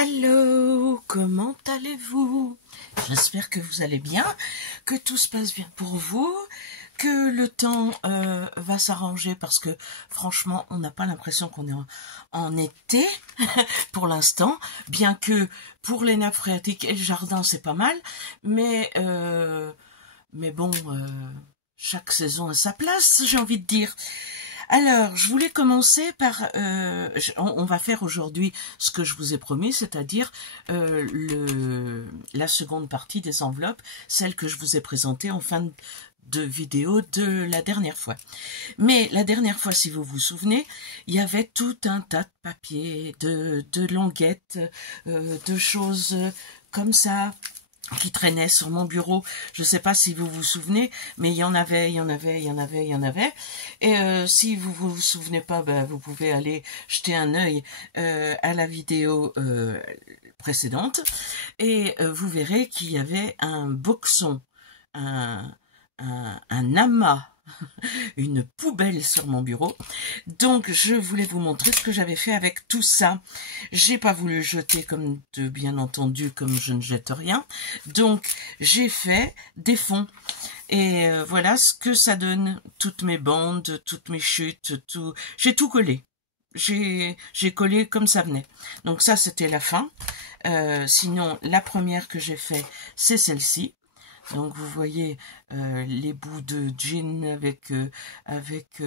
Hello, comment allez-vous? J'espère que vous allez bien, que tout se passe bien pour vous, que le temps va s'arranger parce que franchement, on n'a pas l'impression qu'on est en été pour l'instant, bien que pour les nappes phréatiques et le jardin, c'est pas mal, mais bon, chaque saison a sa place, j'ai envie de dire. Alors, je voulais commencer par... on va faire aujourd'hui ce que je vous ai promis, c'est-à-dire la seconde partie des enveloppes, celle que je vous ai présentée en fin de vidéo de la dernière fois. Mais la dernière fois, si vous vous souvenez, il y avait tout un tas de papiers, de languettes, de choses comme ça, qui traînait sur mon bureau. Je ne sais pas si vous vous souvenez, mais il y en avait. Et si vous vous souvenez pas, ben, vous pouvez aller jeter un œil à la vidéo précédente et vous verrez qu'il y avait un boxon, un amas, une poubelle sur mon bureau. Donc je voulais vous montrer ce que j'avais fait avec tout ça. J'ai pas voulu jeter comme bien entendu, comme je ne jette rien. Donc j'ai fait des fonds. Et voilà ce que ça donne. Toutes mes bandes, toutes mes chutes, tout. J'ai tout collé. J'ai collé comme ça venait. Donc ça c'était la fin. Sinon la première que j'ai fait, c'est celle-ci. Donc vous voyez les bouts de jean avec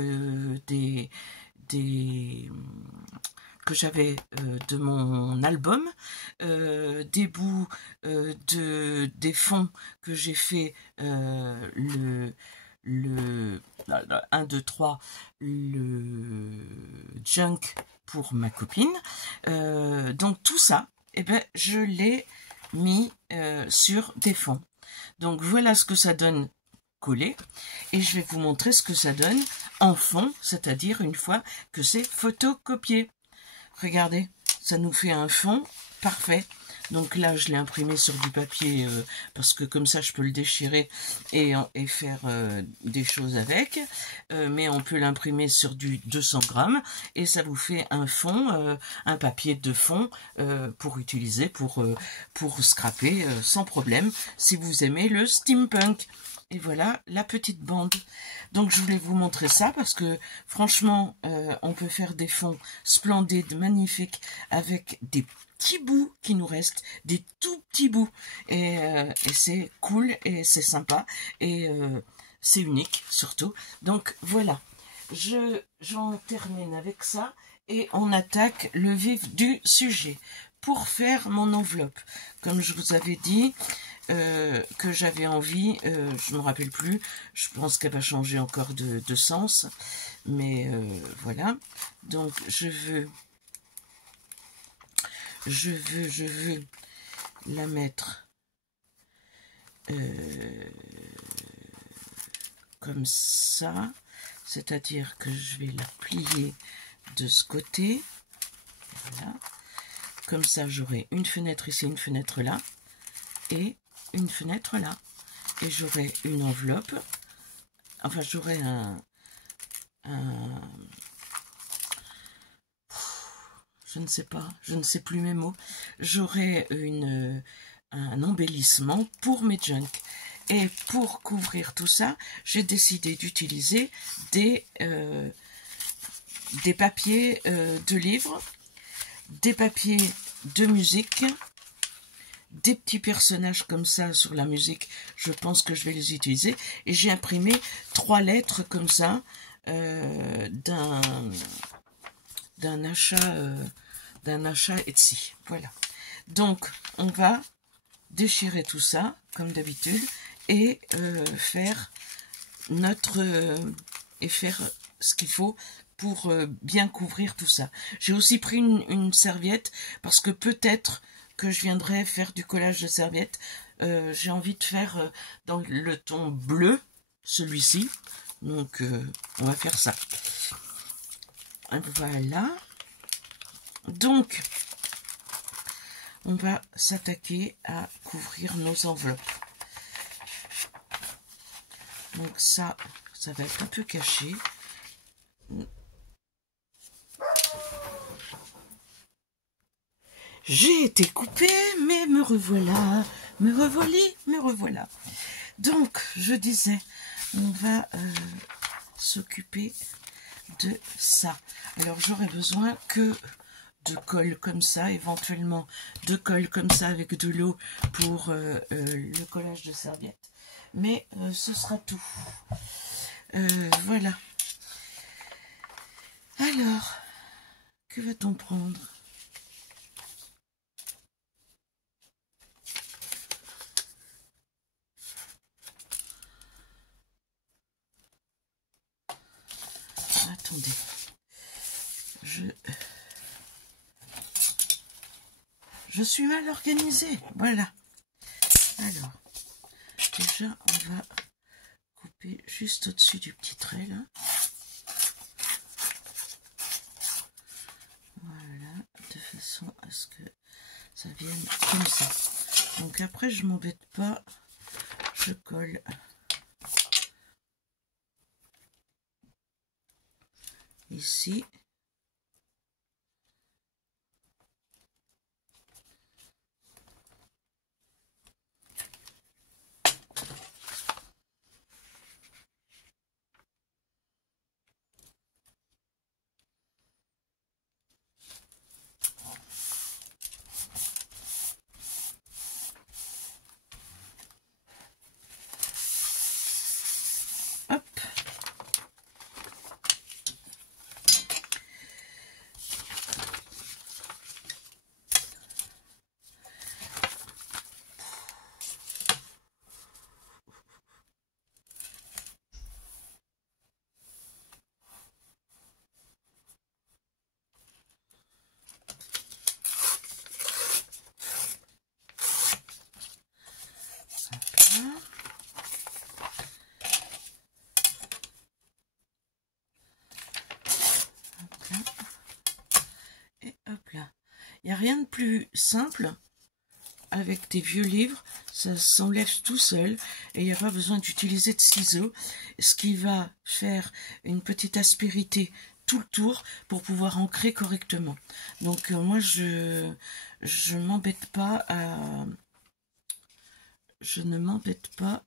des que j'avais de mon album, des bouts des fonds que j'ai fait le 1, 2, 3, le junk pour ma copine. Donc tout ça, eh ben, je l'ai mis sur des fonds. Donc voilà ce que ça donne collé, et je vais vous montrer ce que ça donne en fond, c'est-à-dire une fois que c'est photocopié. Regardez, ça nous fait un fond parfait. Donc là, je l'ai imprimé sur du papier parce que comme ça, je peux le déchirer et faire des choses avec. Mais on peut l'imprimer sur du 200 grammes et ça vous fait un fond, un papier de fond pour utiliser, pour scraper sans problème si vous aimez le steampunk. Et voilà la petite bande. Donc je voulais vous montrer ça parce que franchement, on peut faire des fonds splendides, magnifiques, avec des petits bouts qui nous restent, des tout petits bouts. Et c'est cool et c'est sympa et c'est unique surtout. Donc voilà, j'en termine avec ça et on attaque le vif du sujet. Pour faire mon enveloppe, comme je vous avais dit, que j'avais envie, je ne me rappelle plus, je pense qu'elle va changer encore de sens, mais voilà. Donc je veux la mettre comme ça, c'est-à-dire que je vais la plier de ce côté, voilà. Comme ça j'aurai une fenêtre ici, une fenêtre là, et une fenêtre là, et j'aurai une enveloppe, enfin j'aurai je ne sais pas, je ne sais plus mes mots, j'aurai un embellissement pour mes junk. Et pour couvrir tout ça, j'ai décidé d'utiliser des papiers de livres, des papiers de musique, des petits personnages comme ça sur la musique, je pense que je vais les utiliser. Et j'ai imprimé 3 lettres comme ça d'un achat Etsy. Voilà. Donc on va déchirer tout ça comme d'habitude et faire faire ce qu'il faut pour bien couvrir tout ça. J'ai aussi pris une serviette parce que peut-être que je viendrai faire du collage de serviettes. J'ai envie de faire dans le ton bleu, celui-ci. Donc, on va faire ça. Voilà. Donc, on va s'attaquer à couvrir nos enveloppes. Donc ça va être un peu caché. J'ai été coupée, mais me revoilà, me revoilà, me revoilà. Donc, je disais, on va s'occuper de ça. Alors, j'aurais besoin que de colle comme ça, éventuellement de colle comme ça avec de l'eau pour le collage de serviettes. Mais ce sera tout. Voilà. Alors, que va-t-on prendre? Attendez. Je suis mal organisée. Voilà. Alors, déjà, on va couper juste au-dessus du petit trait, là. Voilà, de façon à ce que ça vienne comme ça. Donc après, je m'embête pas. Je colle ici. Hop. Et hop là. Il n'y a rien de plus simple avec des vieux livres, ça s'enlève tout seul et il n'y a pas besoin d'utiliser de ciseaux, ce qui va faire une petite aspérité tout le tour pour pouvoir ancrer correctement. Donc moi je m'embête pas à... Je ne m'embête pas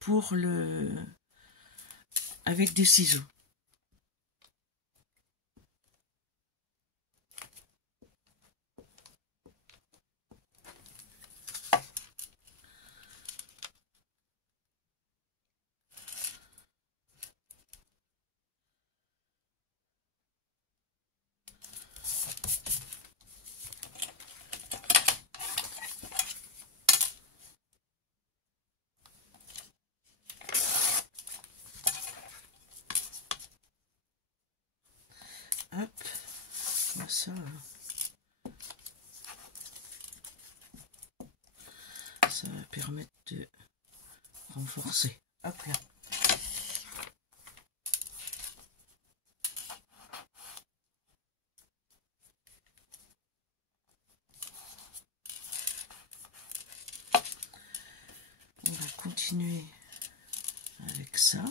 pour le... avec des ciseaux. Hop, ça va permettre de renforcer. Hop là. On va continuer avec ça.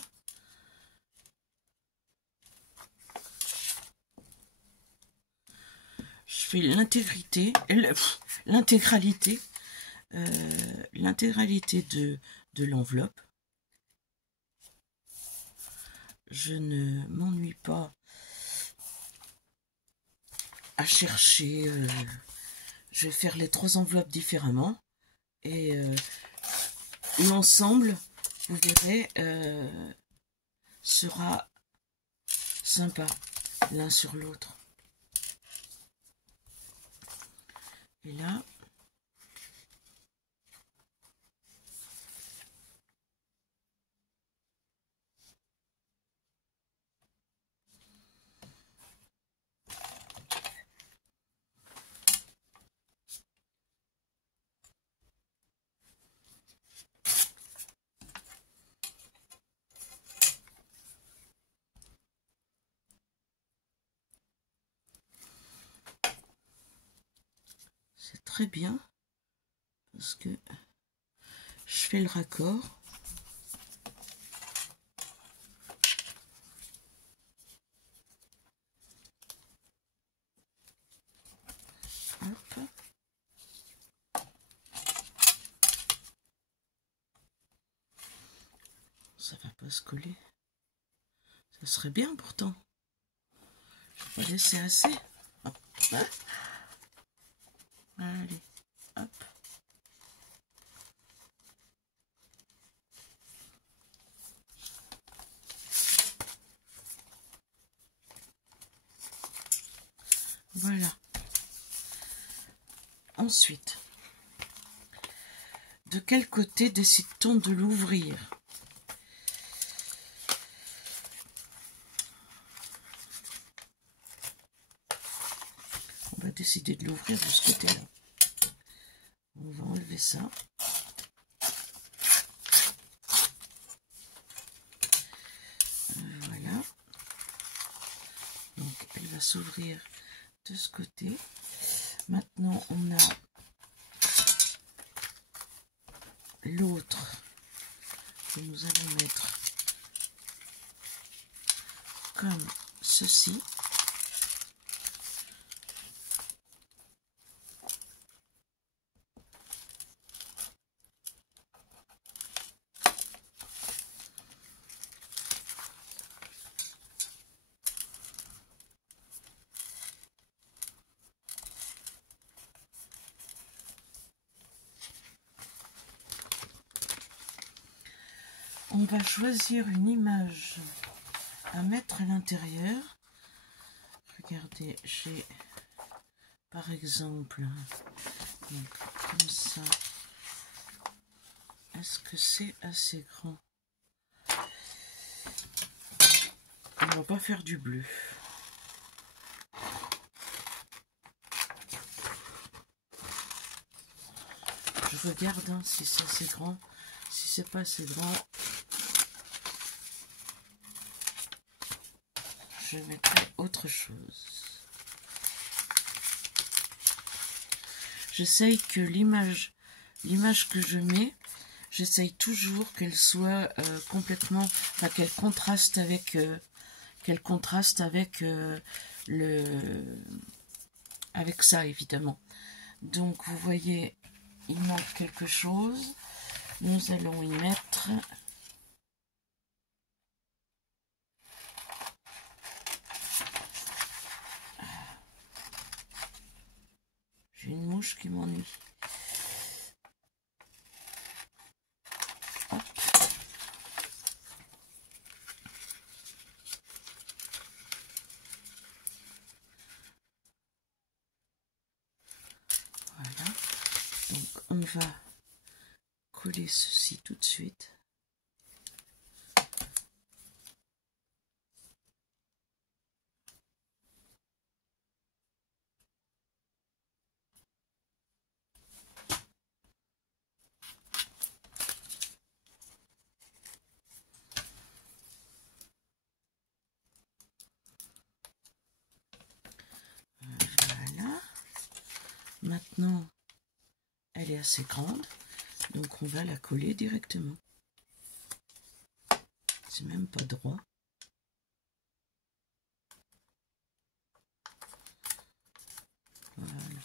Je fais l'intégralité de l'enveloppe. Je ne m'ennuie pas à chercher. Je vais faire les 3 enveloppes différemment et l'ensemble, vous verrez, sera sympa l'un sur l'autre. Et là, c'est très bien parce que je fais le raccord. ça va pas se coller. Ça serait bien pourtant. Je vais laisser assez. Hop. Allez, hop. Voilà. Ensuite, de quel côté décide-t-on de l'ouvrir? On va décider de l'ouvrir de ce côté-là. On va enlever ça. Voilà. Donc, elle va s'ouvrir de ce côté. Maintenant, on a l'autre que nous allons mettre comme ceci. On va choisir une image à mettre à l'intérieur. Regardez, j'ai par exemple, donc, comme ça. Est-ce que c'est assez grand? On va pas faire du bleu. Je regarde hein, si c'est assez grand. Si c'est pas assez grand, je mettrai autre chose. J'essaye que l'image que je mets, j'essaye toujours qu'elle soit complètement, enfin qu'elle contraste avec avec ça évidemment. Donc vous voyez, il manque quelque chose. Nous allons y mettre j'ai une mouche qui m'ennuie. Voilà. Donc on va coller ceci tout de suite. Voilà. Maintenant, elle est assez grande, donc on va la coller directement. C'est même pas droit. Voilà.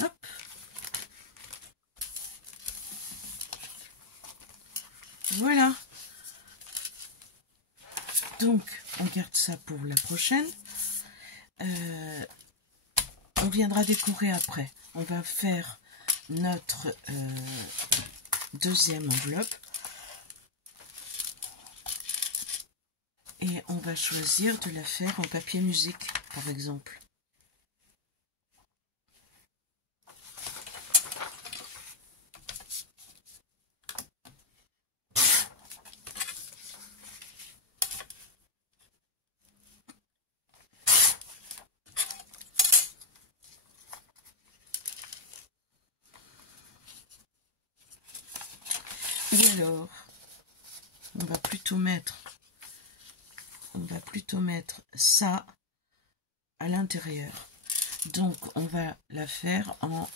Hop. Voilà. Donc, on garde ça pour la prochaine. On viendra décorer après. On va faire notre deuxième enveloppe. Et on va choisir de la faire en papier musique, par exemple. Ou alors, on va plutôt mettre on va plutôt mettre ça à l'intérieur. Donc on va la faire en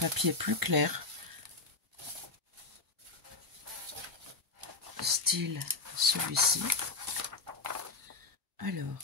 papier plus clair, style celui-ci. Alors,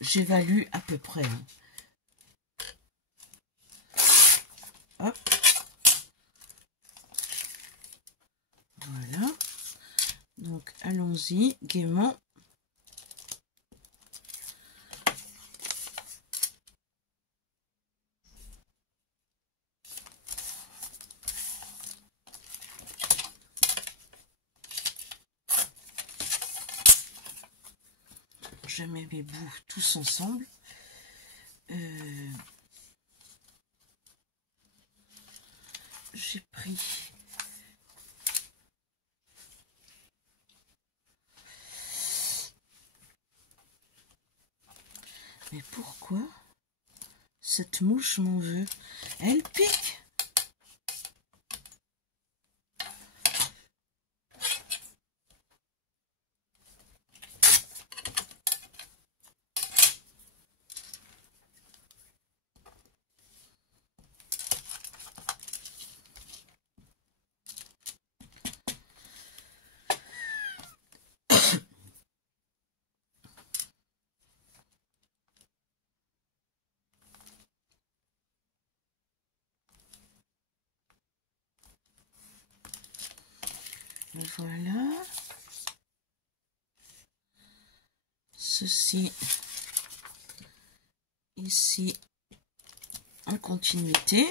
j'évalue à peu près. Hop. Voilà. Donc, allons-y gaiement. Je mets mes bouts tous ensemble. J'ai pris mais pourquoi cette mouche m'en veut? Elle pique. Voilà. Ceci ici en continuité.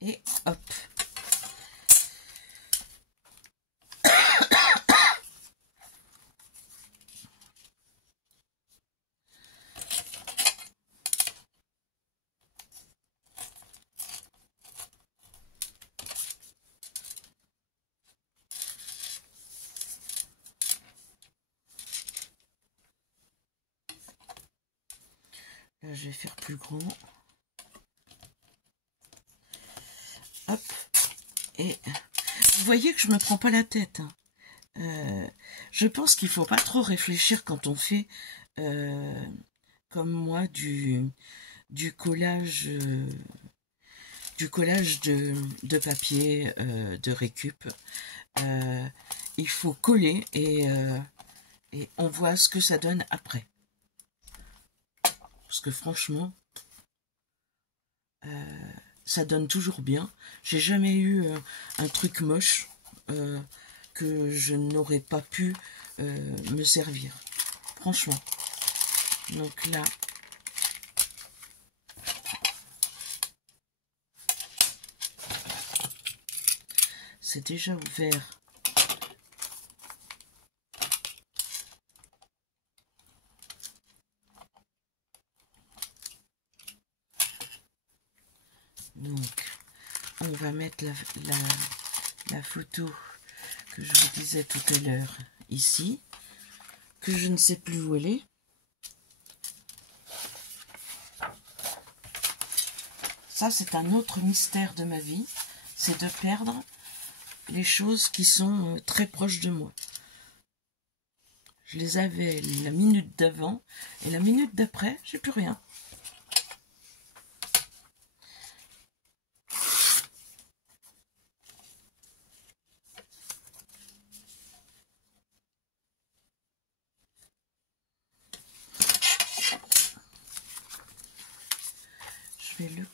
Et hop. Là, je vais faire plus grand. Hop. Et vous voyez que je me prends pas la tête. Je pense qu'il faut pas trop réfléchir quand on fait, comme moi, du collage, de papier, de récup. Il faut coller et on voit ce que ça donne après. Parce que franchement, ça donne toujours bien. J'ai jamais eu un truc moche que je n'aurais pas pu me servir. Franchement. Donc là, c'est déjà ouvert. Donc, on va mettre la photo que je vous disais tout à l'heure ici, que je ne sais plus où elle est. Ça, c'est un autre mystère de ma vie, c'est de perdre les choses qui sont très proches de moi. Je les avais la minute d'avant et la minute d'après, j'ai plus rien.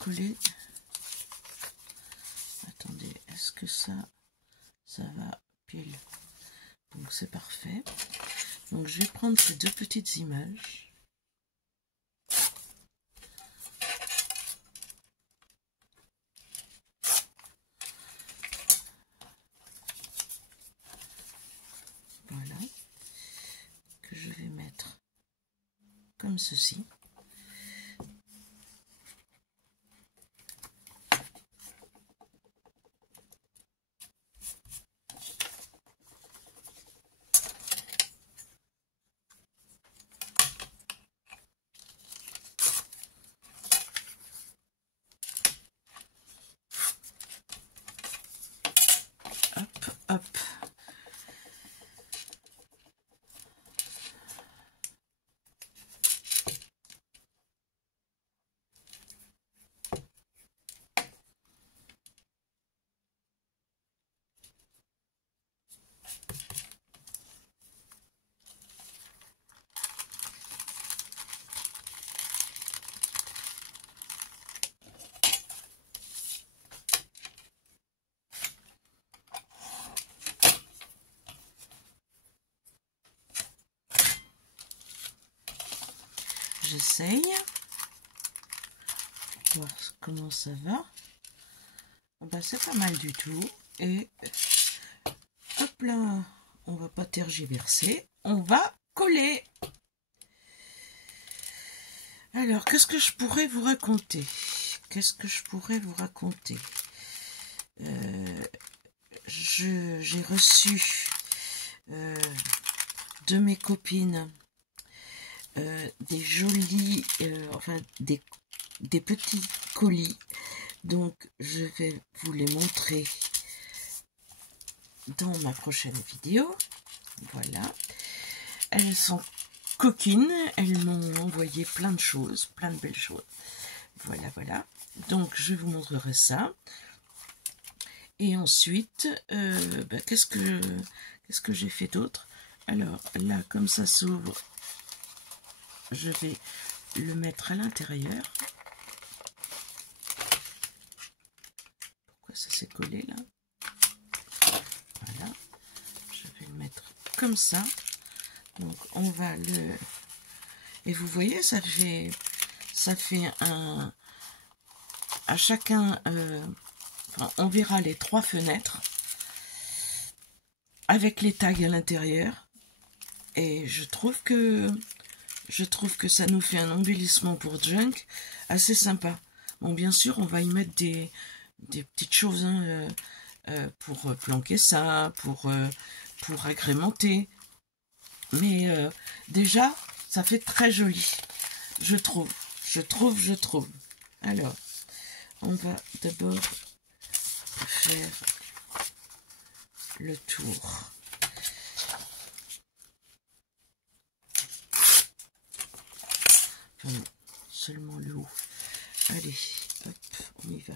coller. Attendez, est-ce que ça va pile? Donc c'est parfait. Donc je vais prendre ces deux petites images. Voilà. Que je vais mettre comme ceci. Hop, hop. J'essaye. Voir comment ça va. Ben, c'est pas mal du tout. Et hop là, on va pas tergiverser. On va coller. Alors, qu'est-ce que je pourrais vous raconter? Qu'est-ce que je pourrais vous raconter? J'ai reçu de mes copines des jolis, enfin des petits colis. Donc, je vais vous les montrer dans ma prochaine vidéo. Voilà. Elles sont coquines. Elles m'ont envoyé plein de choses, plein de belles choses. Voilà, voilà. Donc, je vous montrerai ça. Et ensuite, qu'est-ce que j'ai fait d'autre? Alors, là, comme ça s'ouvre, je vais le mettre à l'intérieur. Pourquoi ça s'est collé là? Voilà. Je vais le mettre comme ça. Donc, on va le... Et vous voyez, ça fait un... À chacun... Enfin, on verra les 3 fenêtres avec les tags à l'intérieur. Et je trouve que ça nous fait un embellissement pour Junk assez sympa. Bon, bien sûr, on va y mettre des petites choses hein, pour planquer ça, pour agrémenter. Mais déjà, ça fait très joli. Je trouve. Alors, on va d'abord faire le tour. Enfin, seulement le haut. Allez, hop, on y va.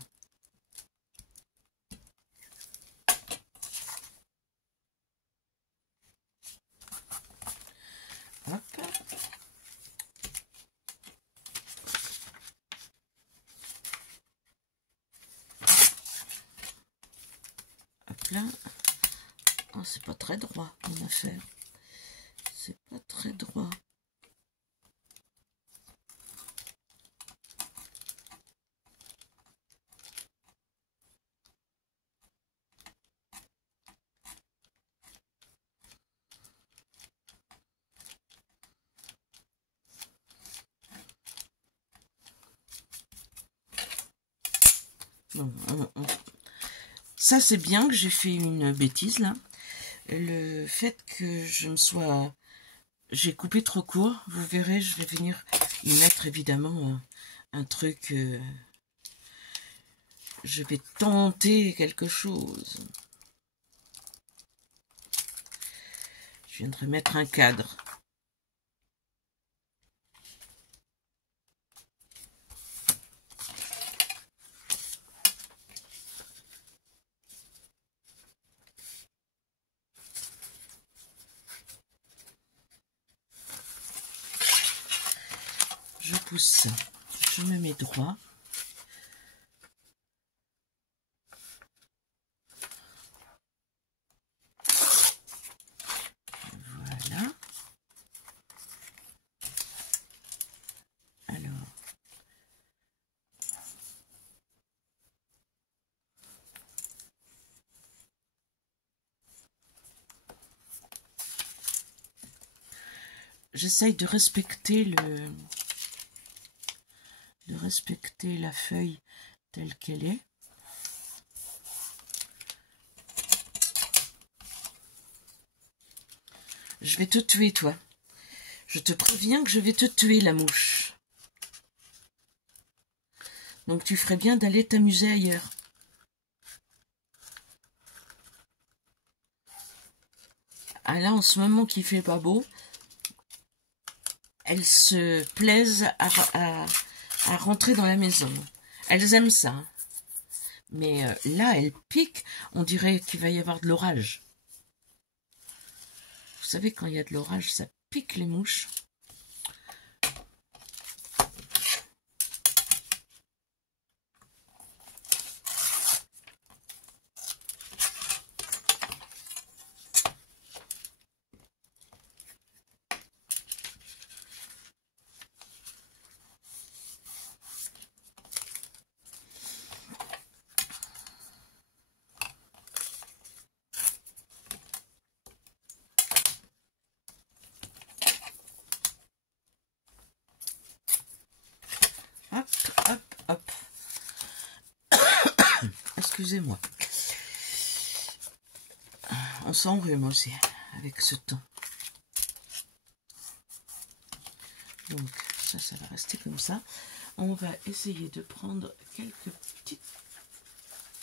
Hop. Hop là. Oh, c'est pas très droit mon affaire. C'est pas très droit. Bon, ça c'est bien que j'ai fait une bêtise là. Le fait que je ne sois... J'ai coupé trop court. Vous verrez, je vais venir y mettre évidemment un truc... je vais tenter quelque chose. Je viendrai mettre un cadre. Je pousse ça. Je me mets droit. j'essaye de respecter la feuille telle qu'elle est. Je vais te tuer, toi. Je te préviens que je vais te tuer, la mouche. Donc tu ferais bien d'aller t'amuser ailleurs. Ah là, en ce moment qu'il fait pas beau, elles se plaisent à rentrer dans la maison. Elles aiment ça. Mais là, elles piquent. On dirait qu'il va y avoir de l'orage. Vous savez, quand il y a de l'orage, ça pique les mouches. Hop, hop, hop. Excusez-moi. On s'enrhume aussi avec ce temps. Donc ça va rester comme ça. On va essayer de prendre quelques petites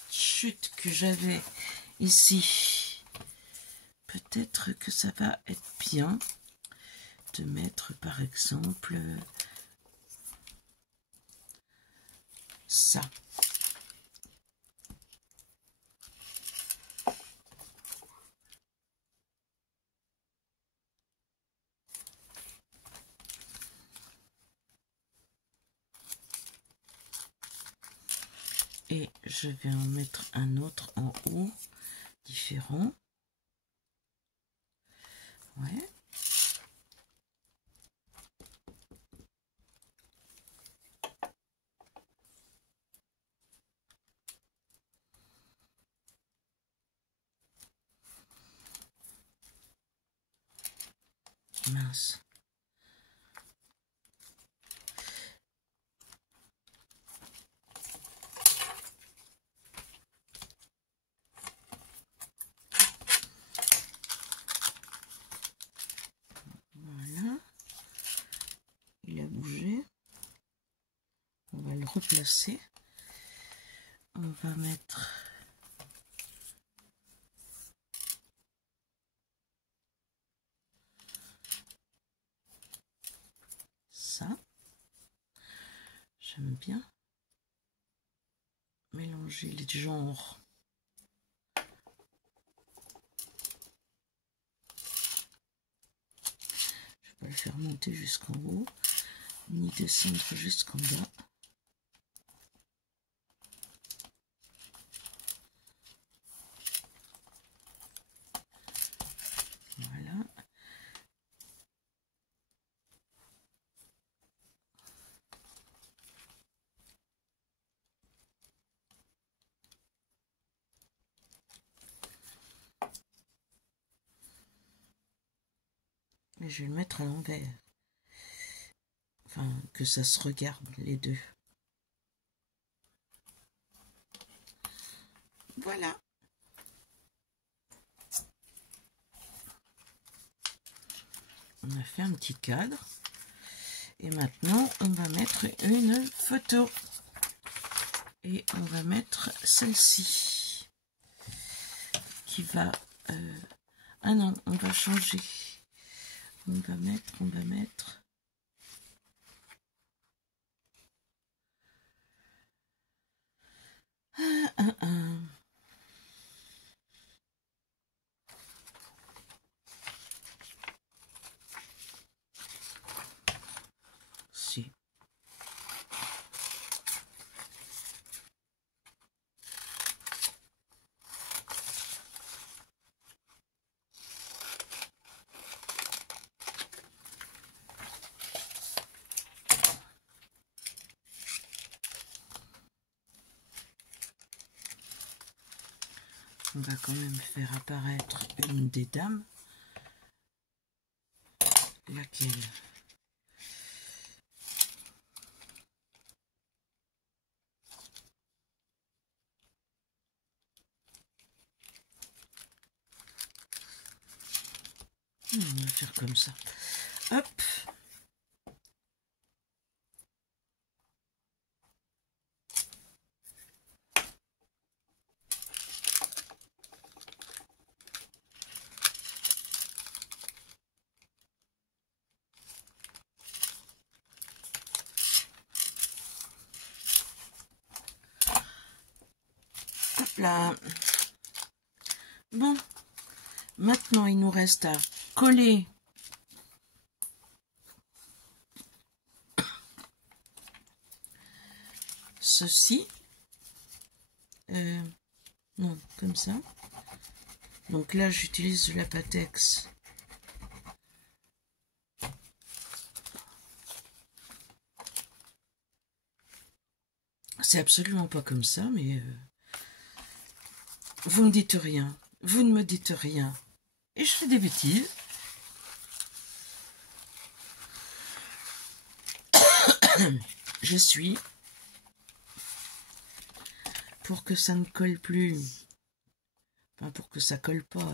chutes que j'avais ici. Peut-être que ça va être bien de mettre par exemple ça. Et je vais en mettre un autre en haut, différent. Ouais. Mince. Voilà. Il a bougé. On va le replacer. On va mettre ça. J'aime bien mélanger les genres. Je vais pas le faire monter jusqu'en haut, ni descendre jusqu'en bas. Voilà. Et je vais le mettre à l'envers. Enfin, que ça se regarde, les deux. Voilà. On a fait un petit cadre. Et maintenant, on va mettre une photo. Et on va mettre celle-ci. Qui va... Ah non, on va changer. On va mettre... Si. On va quand même faire apparaître une des dames. Laquelle? On va faire comme ça. Hop. Hop là. Bon. Maintenant, il nous reste à coller ceci. Non, comme ça. Donc là, j'utilise de la Pattex. C'est absolument pas comme ça, mais vous me dites rien. Vous ne me dites rien. Et je fais des bêtises. Je suis. Pour que ça ne colle plus. Enfin, pour que ça colle pas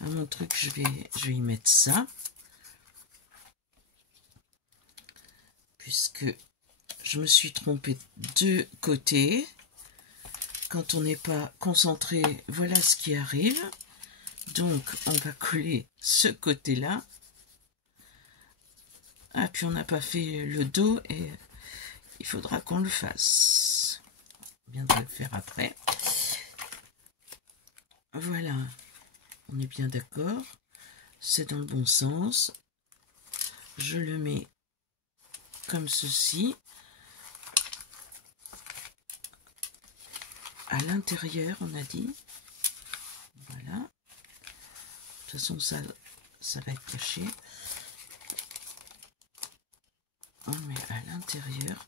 à mon truc, je vais y mettre ça. Puisque je me suis trompée de côté. Quand on n'est pas concentré, voilà ce qui arrive. Donc, on va coller ce côté-là. Ah, puis on n'a pas fait le dos et il faudra qu'on le fasse. On viendra le faire après. Voilà. On est bien d'accord. C'est dans le bon sens. Je le mets comme ceci. À l'intérieur, on a dit. Voilà. De toute façon, ça va être caché. On le met à l'intérieur.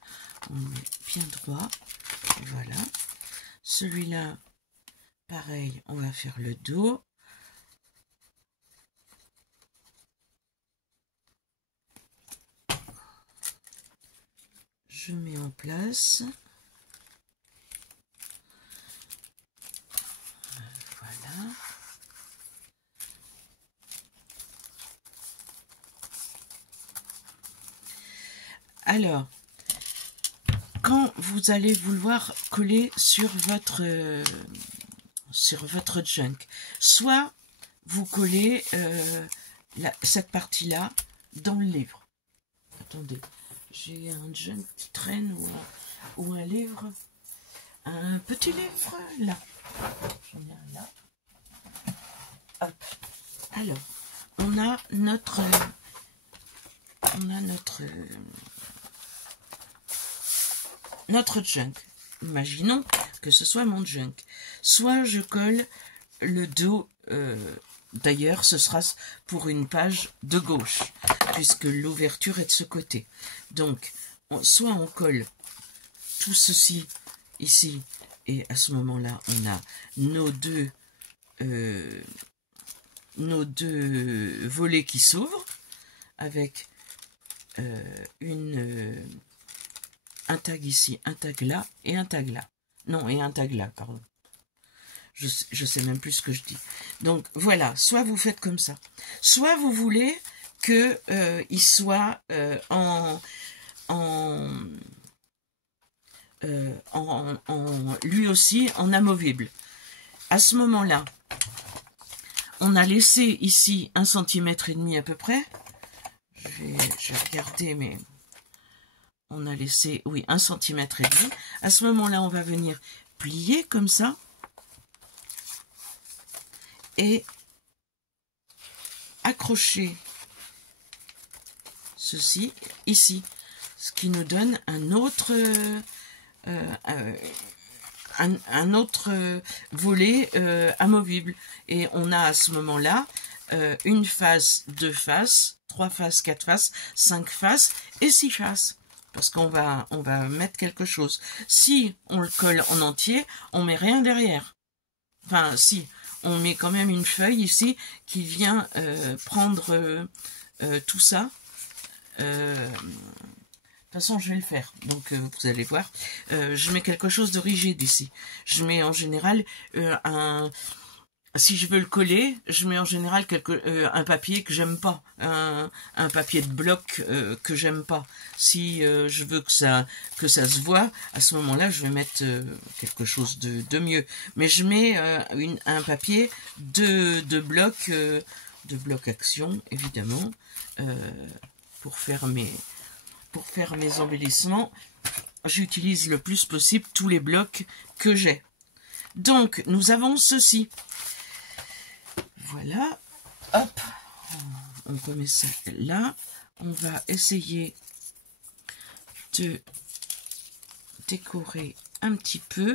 On le met bien droit. Voilà. Celui-là, pareil, on va faire le dos. Je mets en place. Voilà. Alors, quand vous allez vouloir coller sur votre junk, soit vous collez cette partie-là dans le livre. Attendez, j'ai un junk qui traîne ou un livre, un petit livre là. J'en ai un là. Hop. Alors, on a notre junk. Imaginons que ce soit mon junk. Soit je colle le dos, d'ailleurs ce sera pour une page de gauche, puisque l'ouverture est de ce côté. Donc, soit on colle tout ceci ici, et à ce moment-là, on a nos deux volets qui s'ouvrent, avec un tag ici, un tag là et un tag là. Non, et un tag là, pardon. Je sais même plus ce que je dis. Donc voilà, soit vous faites comme ça, soit vous voulez que il soit lui aussi en amovible. À ce moment-là, on a laissé ici 1,5 cm à peu près. Je vais regarder, mais on a laissé, oui, 1,5 cm. À ce moment-là, on va venir plier comme ça. Et accrocher ceci ici. Ce qui nous donne un autre volet amovible. Et on a à ce moment-là une face, 2 faces, 3 faces, 4 faces, 5 faces et 6 faces. Parce qu'on va mettre quelque chose. Si on le colle en entier, on met rien derrière. Enfin, si, on met quand même une feuille ici qui vient prendre tout ça. De toute façon, je vais le faire, donc vous allez voir. Je mets quelque chose de rigide ici. Je mets en général si je veux le coller, je mets en général un papier que j'aime pas, un papier de bloc que j'aime pas. Si je veux que ça se voit, à ce moment-là, je vais mettre quelque chose de mieux. Mais je mets un papier de bloc action, évidemment, pour faire mes embellissements. J'utilise le plus possible tous les blocs que j'ai. Donc, nous avons ceci. Voilà. Hop. On remet ça là. On va essayer de décorer un petit peu.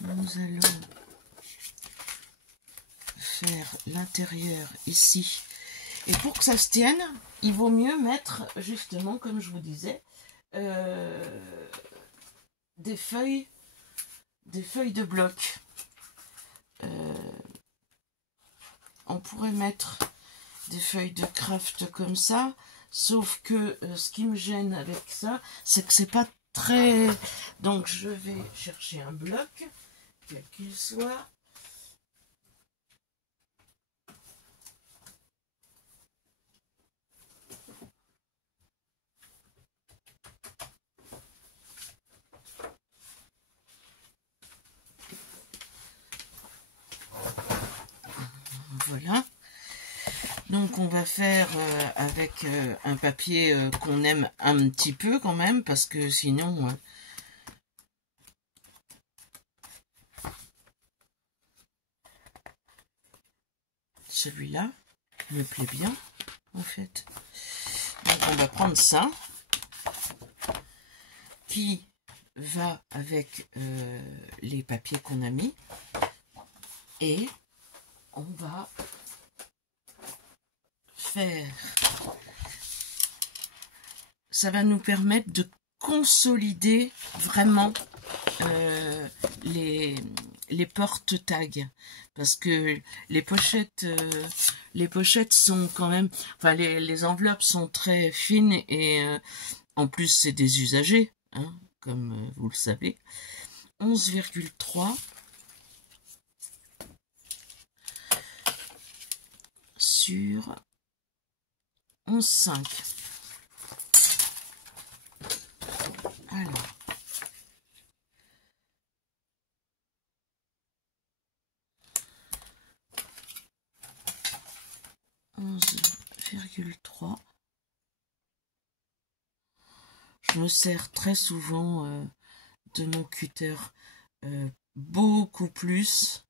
Nous allons faire l'intérieur ici. Et pour que ça se tienne, il vaut mieux mettre, justement, comme je vous disais, des feuilles de bloc. On pourrait mettre des feuilles de craft comme ça, sauf que ce qui me gêne avec ça, c'est que c'est pas très... Donc je vais chercher un bloc, quel qu'il soit. Voilà. Donc on va faire avec un papier qu'on aime un petit peu quand même, parce que sinon... celui-là me plaît bien, en fait. Donc on va prendre ça, qui va avec les papiers qu'on a mis, et on va faire... Ça va nous permettre de consolider vraiment les porte-tags, parce que les pochettes sont quand même, enfin les enveloppes sont très fines, et en plus c'est des usagers, hein, comme vous le savez. 11,3 sur 11,5. Alors, je me sers très souvent de mon cutter, beaucoup plus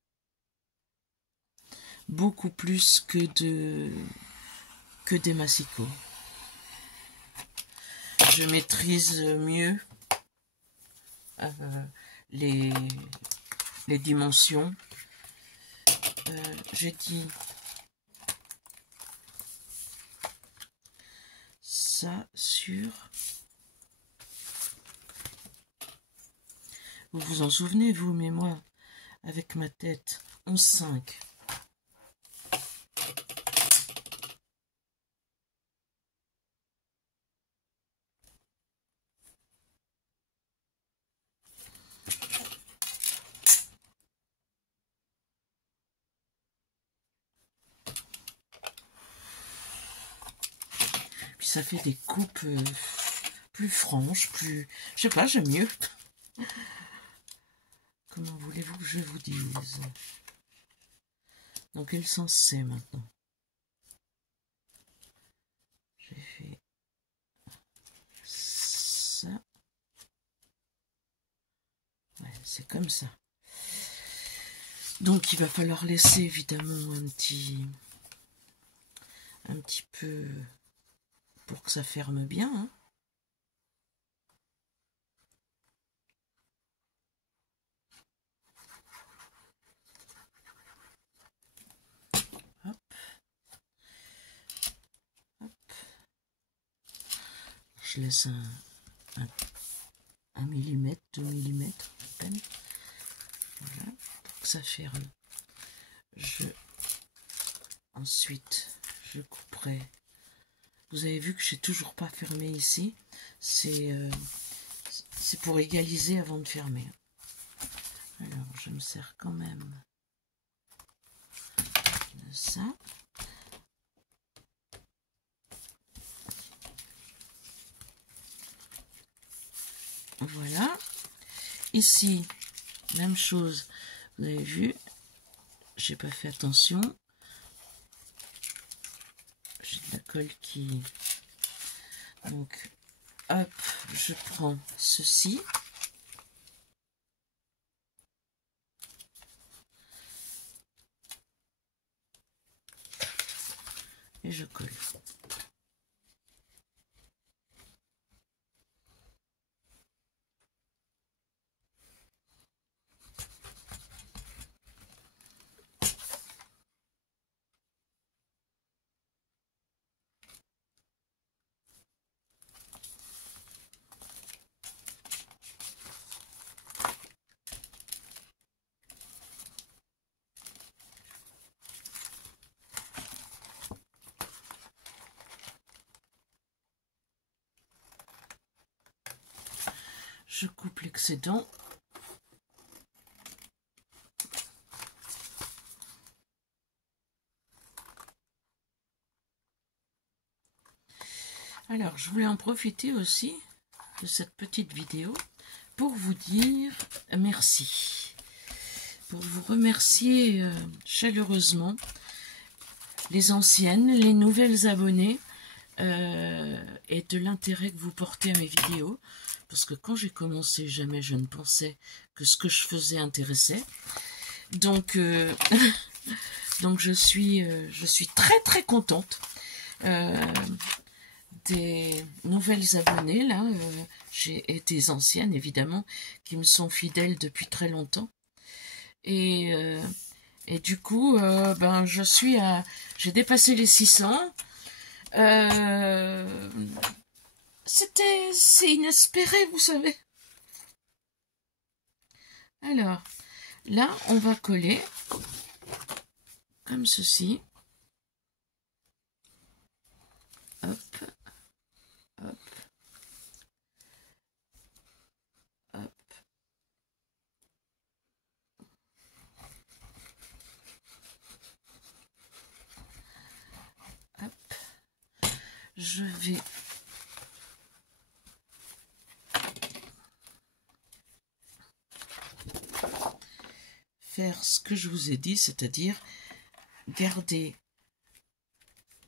que des massicots. Je maîtrise mieux les dimensions. J'ai dit ça sur... Vous vous en souvenez, vous, mais moi, avec ma tête, 11,5. Puis ça fait des coupes plus franches, plus... Je sais pas, j'aime mieux. Comment voulez-vous que je vous dise? Dans quel sens c'est maintenant? J'ai fait ça. Ouais, c'est comme ça. Donc il va falloir laisser évidemment un petit peu pour que ça ferme bien, hein. je laisse un millimètre, 2 millimètres à peine. Voilà, pour que ça ferme. Ensuite, je couperai. Vous avez vu que j'ai toujours pas fermé ici. C'est pour égaliser avant de fermer. Alors, je me sers quand même de ça. Voilà. Ici, même chose. Vous avez vu, j'ai pas fait attention. J'ai de la colle qui... Donc, hop, je prends ceci. Et je colle. Je coupe l'excédent. Alors, je voulais en profiter aussi de cette petite vidéo pour vous dire merci. Pour vous remercier chaleureusement les anciennes, les nouvelles abonnées et de l'intérêt que vous portez à mes vidéos. Parce que quand j'ai commencé, jamais je ne pensais que ce que je faisais intéressait. Donc, donc je suis très très contente des nouvelles abonnées là, et des anciennes évidemment, qui me sont fidèles depuis très longtemps. Et du coup, ben j'ai dépassé les 600. C'est inespéré, vous savez. Alors, là, on va coller comme ceci. Hop, hop, hop. Hop. Je vais faire ce que je vous ai dit, c'est-à-dire garder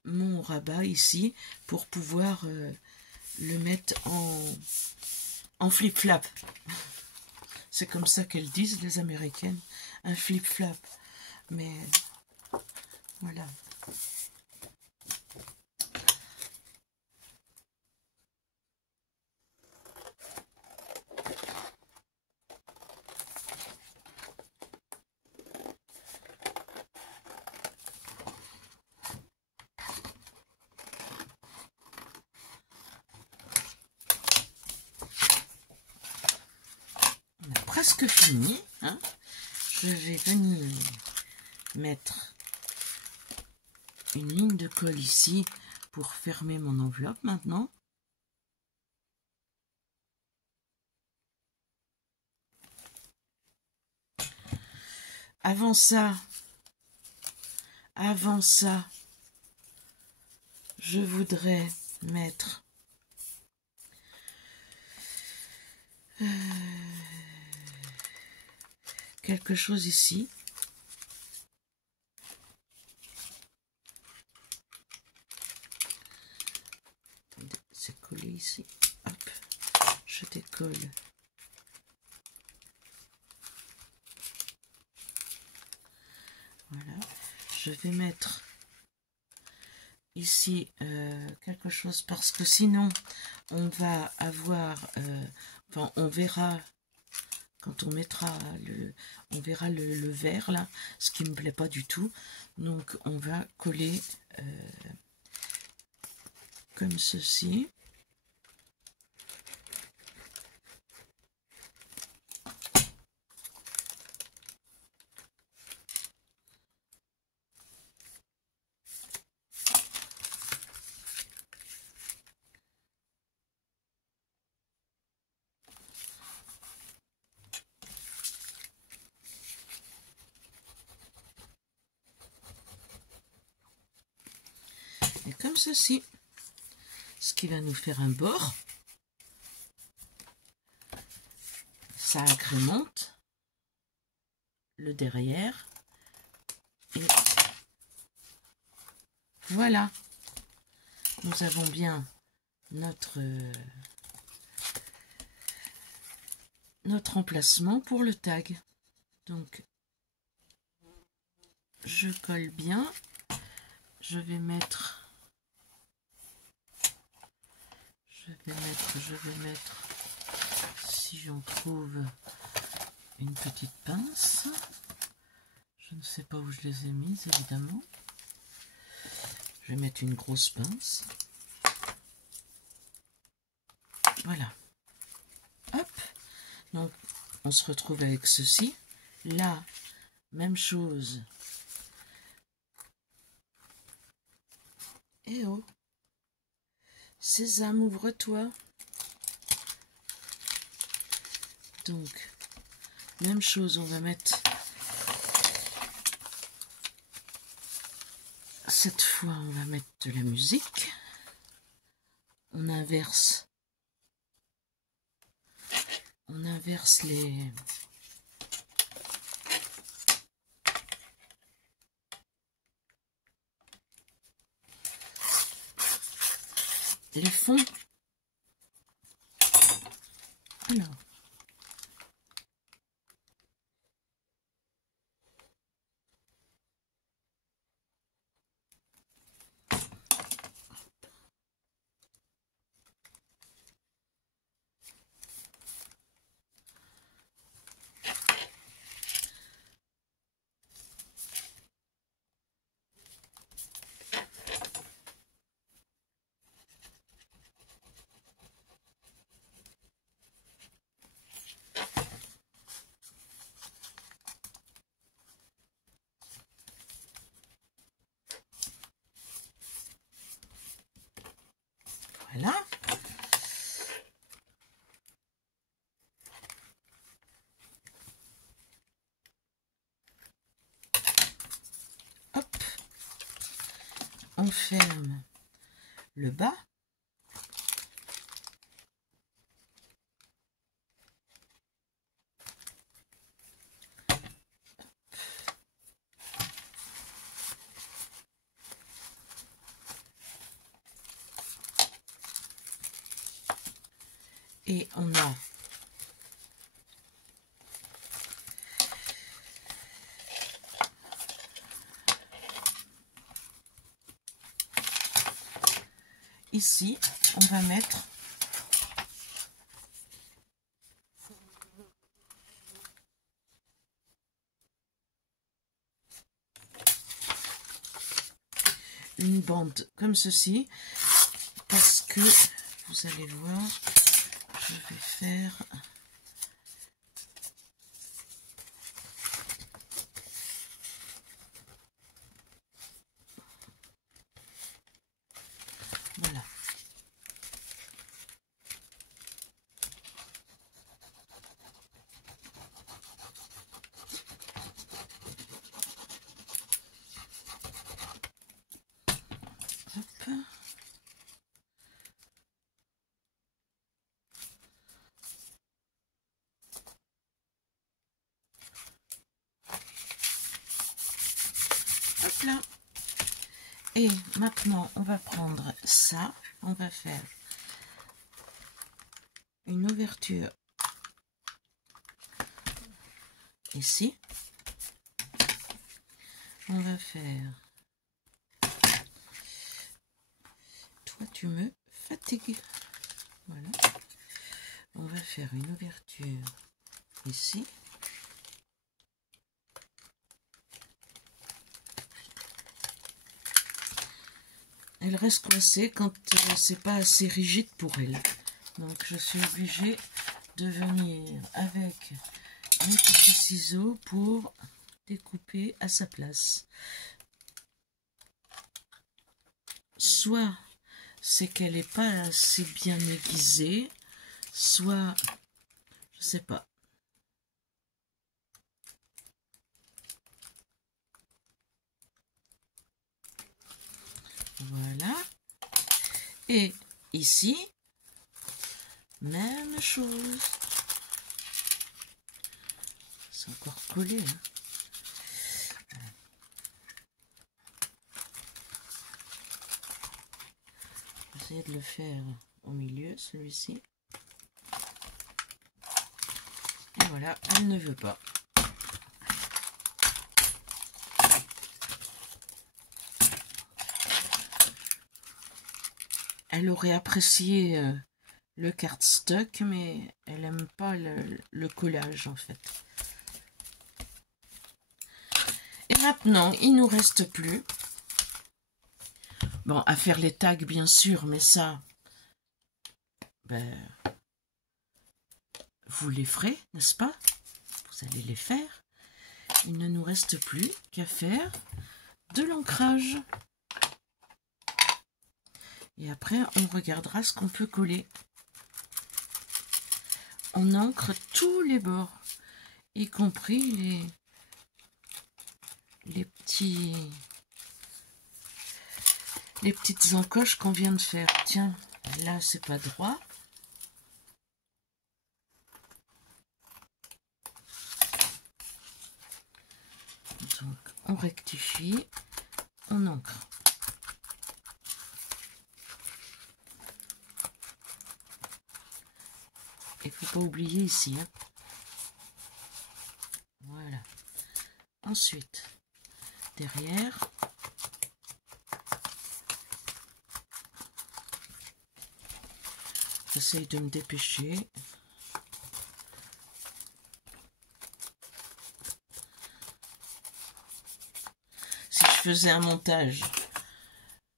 mon rabat ici pour pouvoir le mettre en flip-flap. C'est comme ça qu'elles disent, les Américaines, un flip-flap. Mais voilà. On a presque fini, hein. Je vais venir mettre une ligne de colle ici pour fermer mon enveloppe maintenant. Avant ça, je voudrais mettre quelque chose ici. C'est collé ici. Hop, je décolle. Voilà. Je vais mettre ici quelque chose parce que sinon on va avoir, enfin on verra quand on mettra on verra le vert là, ce qui me plaît pas du tout. Donc on va coller comme ceci. comme ceci, ce qui va nous faire un bord. Ça agrémente le derrière et voilà, nous avons bien notre emplacement pour le tag. Donc je colle bien, je vais mettre, si j'en trouve, une petite pince. Je ne sais pas où je les ai mises, évidemment. Je vais mettre une grosse pince. Voilà. Hop. Donc, on se retrouve avec ceci. Là, même chose. Eh oh. Sésame, ouvre-toi. Donc, même chose, on va mettre... Cette fois, on va mettre de la musique. On inverse les fonds. Alors, voilà. Hop. On ferme le bas. Et on a ici, on va mettre une bande comme ceci, parce que vous allez voir, je vais faire voilà. Hop. Hop là. Et maintenant, on va prendre ça, on va faire une ouverture ici. On va faire... Toi, tu me fatigues. Voilà. On va faire une ouverture ici. Elle reste coincée quand c'est pas assez rigide pour elle. Donc je suis obligée de venir avec mes petits ciseaux pour découper à sa place. Soit c'est qu'elle n'est pas assez bien aiguisée, soit je sais pas. Voilà. Et ici, même chose. C'est encore collé. Hein. Essayer de le faire au milieu, celui-ci. Et voilà, elle ne veut pas. Elle aurait apprécié le cardstock, mais elle n'aime pas le collage en fait. Et maintenant, il nous reste plus, bon, à faire les tags bien sûr, mais ça, ben, vous les ferez, n'est-ce pas? Vous allez les faire. Il ne nous reste plus qu'à faire de l'ancrage. Et après, on regardera ce qu'on peut coller. On encre tous les bords, y compris les petites encoches qu'on vient de faire. Tiens, là, c'est pas droit. Donc, on rectifie, on encre. Il faut pas oublier ici. Hein. Voilà. Ensuite, derrière, j'essaye de me dépêcher. Si je faisais un montage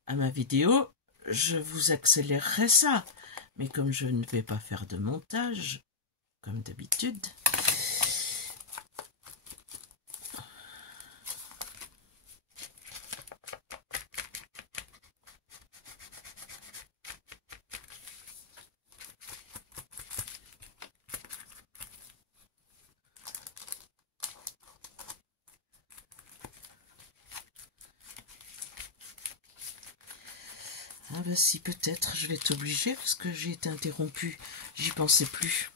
à ma vidéo, je vous accélérerais ça. Mais comme je ne vais pas faire de montage, comme d'habitude, ah bah si, peut-être je vais être obligée parce que j'ai été interrompue, j'y pensais plus.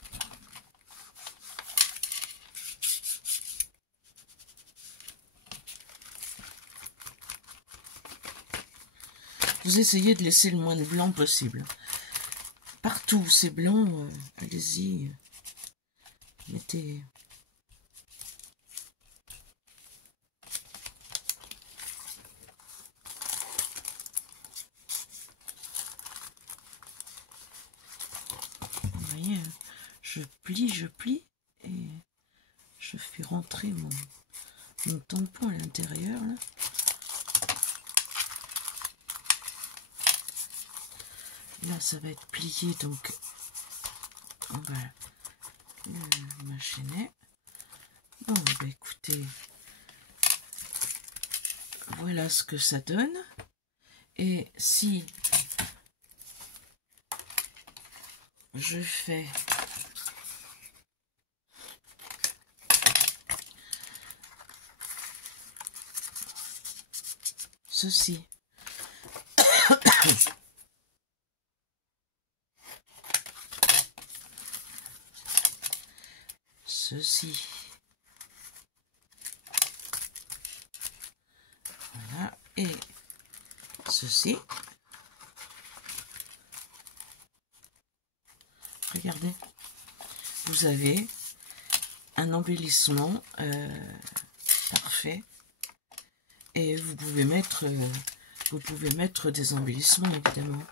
Vous essayez de laisser le moins de blanc possible. Partout où c'est blanc, allez-y, mettez... Vous voyez, je plie et je fais rentrer mon tampon à l'intérieur. Là, ça va être plié, donc on va le machiner. Bon, bah écoutez, voilà ce que ça donne. Et si je fais ceci, ceci, voilà, et ceci, regardez, vous avez un embellissement parfait. Et vous pouvez mettre des embellissements évidemment.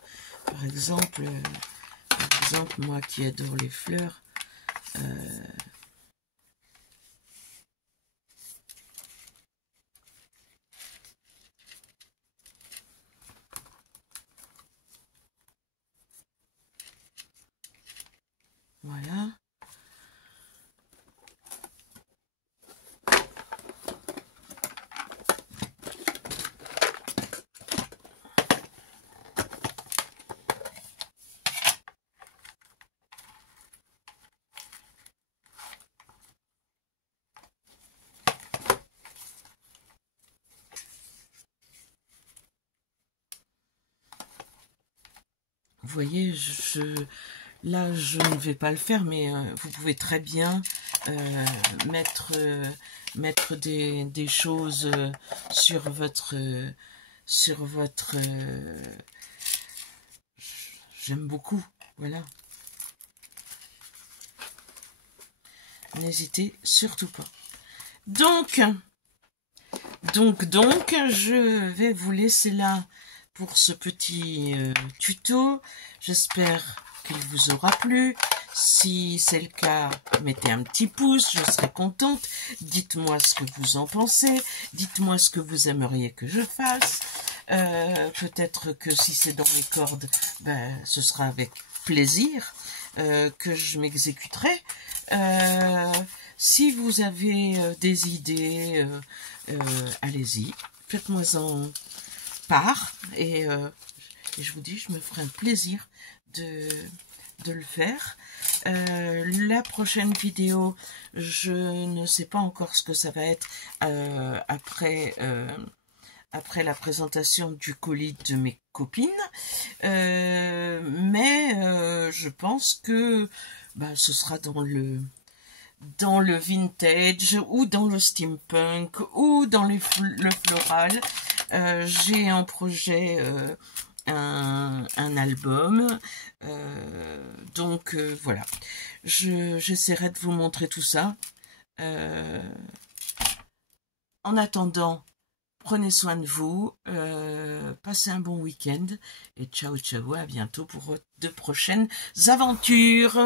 Par exemple, moi qui adore les fleurs, voilà. voyez, là, je ne vais pas le faire, mais vous pouvez très bien mettre des choses sur votre... J'aime beaucoup, voilà. N'hésitez surtout pas. Donc, je vais vous laisser là pour ce petit tuto. J'espère qu'il vous aura plu. Si c'est le cas, mettez un petit pouce, je serai contente. Dites-moi ce que vous en pensez. Dites-moi ce que vous aimeriez que je fasse. Peut-être que si c'est dans mes cordes, ben, ce sera avec plaisir que je m'exécuterai. Si vous avez des idées, allez-y, faites-moi-en part et je vous dis, je me ferai un plaisir de le faire. La prochaine vidéo, je ne sais pas encore ce que ça va être après la présentation du colis de mes copines, mais je pense que bah, ce sera dans le vintage ou dans le steampunk ou dans le floral. J'ai en projet un album, donc voilà, j'essaierai de vous montrer tout ça. En attendant, prenez soin de vous, passez un bon week-end et ciao ciao, à bientôt pour de prochaines aventures.